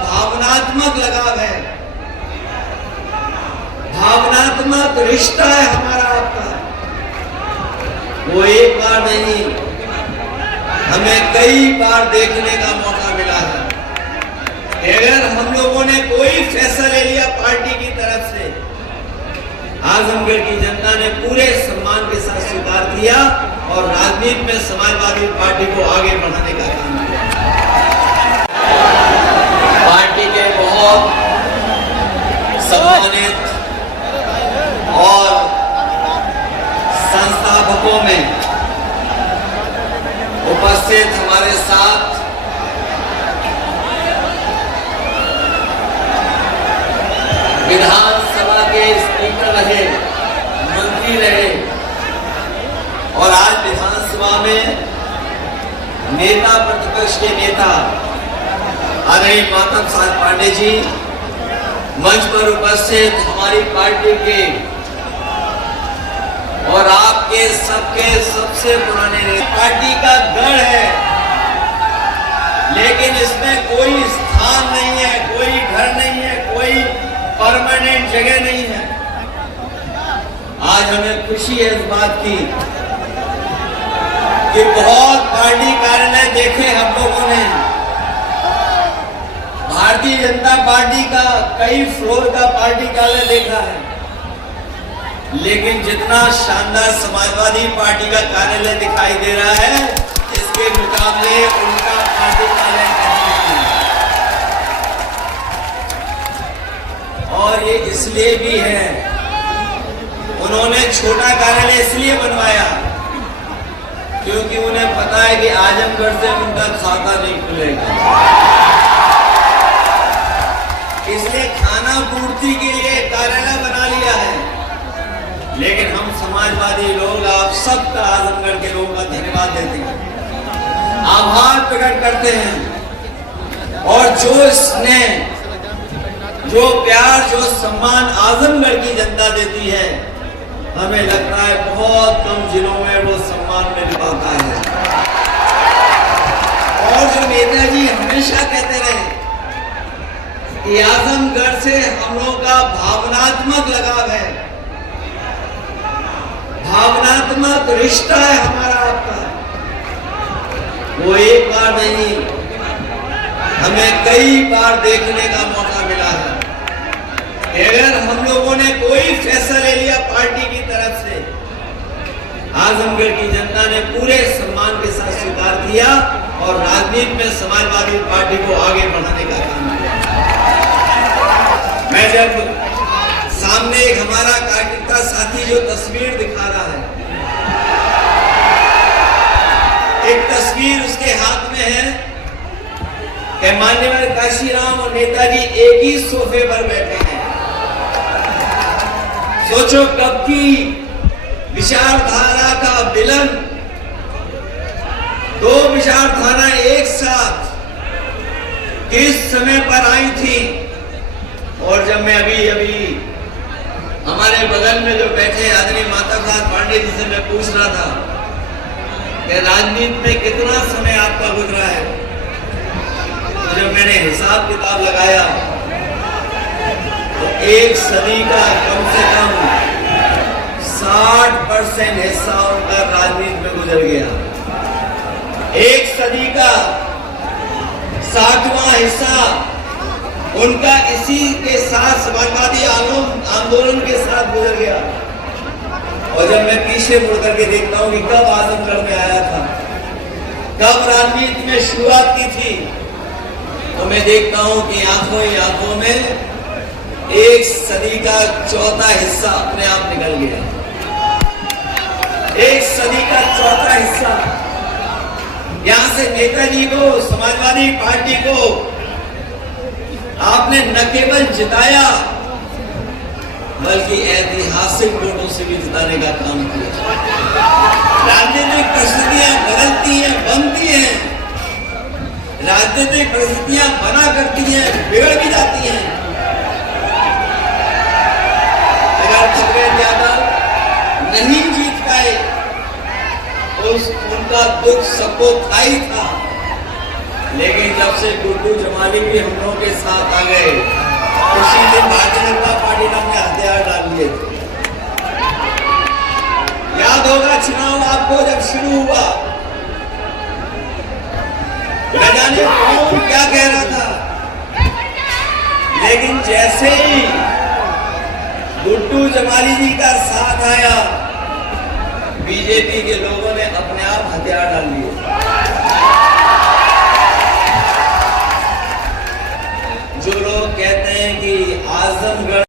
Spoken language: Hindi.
भावनात्मक लगाव है, भावनात्मक रिश्ता है हमारा आपका। वो एक बार नहीं, हमें कई बार देखने का मौका मिला है। अगर हम लोगों ने कोई फैसला ले लिया पार्टी की तरफ से, आजमगढ़ की जनता ने पूरे सम्मान के साथ स्वीकार किया और राजनीति में समाजवादी पार्टी को आगे बढ़ाने का काम किया। पार्टी के बहुत सम्मानित और संस्थापकों में उपस्थित हमारे साथ विधानसभा के स्पीकर रहे, मंत्री रहे और आज विधानसभा में नेता प्रतिपक्ष के नेता आदरणीय मातम साहब पांडे जी, मंच पर उपस्थित हमारी पार्टी के और आपके सबके सबसे पुराने नेता। पार्टी का गढ़ है, लेकिन इसमें कोई स्थान नहीं है, कोई घर नहीं है, कोई परमानेंट जगह नहीं है। आज हमें खुशी है इस बात की कि बहुत पार्टी कार्यालय देखे हम लोगों ने, भारतीय जनता पार्टी का कई फ्लोर का पार्टी कार्यालय देखा है, लेकिन जितना शानदार समाजवादी पार्टी का कार्यालय दिखाई दे रहा है, इसके मुकाबले उनका पार्टी कार्यालय नहीं है। और ये इसलिए भी है, उन्होंने छोटा कार्यालय इसलिए बनवाया क्योंकि उन्हें पता है कि आजमगढ़ से उनका खाता नहीं खुलेगा, इसलिए खाना पूर्ति के लिए कार्यालय बना लिया है। लेकिन हम समाजवादी लोग आप सबका, आजमगढ़ के लोगों का धन्यवाद देते हैं, आभार प्रकट करते हैं। और जो स्नेह, जो प्यार, जो सम्मान आजमगढ़ की जनता देती है, हमें लगता है बहुत कम जिलों में वो सम्मान मिल पाता है। और जो नेताजी हमेशा कहते रहे कि आजमगढ़ से हम लोगों का भावनात्मक लगाव है, भावनात्मक रिश्ता है हमारा आपका। वो एक बार नहीं, हमें कई बार देखने का मौका मिला है। अगर हम लोगों ने कोई फैसला ले लिया पार्टी की तरफ से, आजमगढ़ की जनता ने पूरे सम्मान के साथ स्वीकार किया और राजनीति में समाजवादी पार्टी को आगे बढ़ाने का काम किया। मैं जब सामने एक हमारा कार्यकर्ता साथी जो तस्वीर दिखा रहा है, एक तस्वीर उसके हाथ में है कि माननीय काशीराम और नेताजी एक ही सोफे पर बैठे हैं। सोचो कब की विचारधारा का विलन, दो विचारधारा एक साथ किस समय पर आई थी। और जब मैं अभी हमारे बगल में जो बैठे आदरणीय माता साहब पांडे जी से मैं पूछ रहा था कि राजनीति में कितना समय आपका गुजरा है, तो जब मैंने हिसाब किताब लगाया तो एक सदी का कम से कम 60% हिस्सा उनका राजनीति में गुजर गया। एक सदी का 60वां हिस्सा उनका इसी के साथ समाजवादी आंदोलन के साथ गुजर गया। और जब मैं पीछे मुड़ करके देखता हूँ कि कब आजमगढ़ में आया था, कब राजनीति में शुरुआत की थी, तो मैं देखता हूँ कि आंखों ही आंखों में एक सदी का चौथा हिस्सा अपने आप निकल गया। एक सदी का चौथा हिस्सा यहां से नेताजी को, समाजवादी पार्टी को आपने न केवल जिताया बल्कि ऐतिहासिक वोटों से भी जिताने का काम किया। राजनीतिक परिस्थितियां बदलती हैं, बनती हैं, राजनीतिक परिस्थितियां बना करती हैं, बिगड़ भी जाती हैं। अगर खगड़िया यादव नहीं जीत पाए, उनका दुख सबको था ही था, लेकिन जब से गुड्डू जमाली भी हम लोगों के साथ आ गए, उसी दिन भारतीय जनता पार्टी ने हमने हथियार डाल लिए थे। याद होगा चुनाव आपको जब शुरू हुआ, न जाने कौन क्या कह रहा था, लेकिन जैसे ही गुड्डू जमाली जी का साथ आया, बीजेपी के लोगों ने अपने आप हथियार डाल लिए।